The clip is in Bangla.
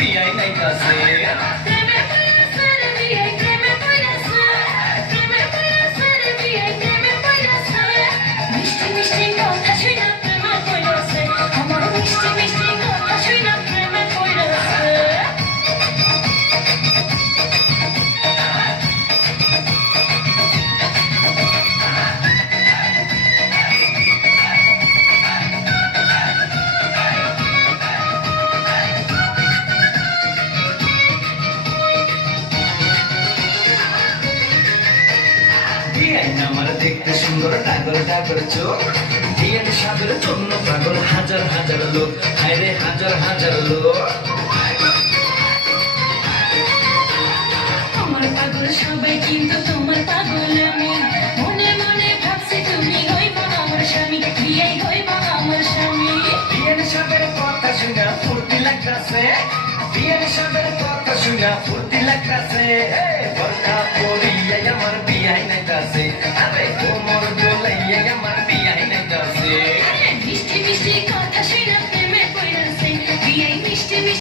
বিয়াই নাইতাছে আমার দেখতে সুন্দর ডাগর ডাগর চোখ বিয়ের সাদের জন্য পাগল হাজার হাজার লোক হায়রে হাজার হাজার লোক আমার পাগল সবাই কিন্তু তোমার পাগল আমি মনে মনে ভাবছি তুমি হইব আমার স্বামী বিয়াই হইব আমার স্বামী বিয়ের সাদের কথা শুনা ফুর্তি লাগতাছে বিয়ের সাদের কথা শুনা ফুর্তি লাগতাছে বরখা পরিয়া আমার বিয়াই নাইতাছে আরে কোমর দোলাইয়া আমার বিয়াই নাইতাছে মিষ্টি মিষ্টি কথা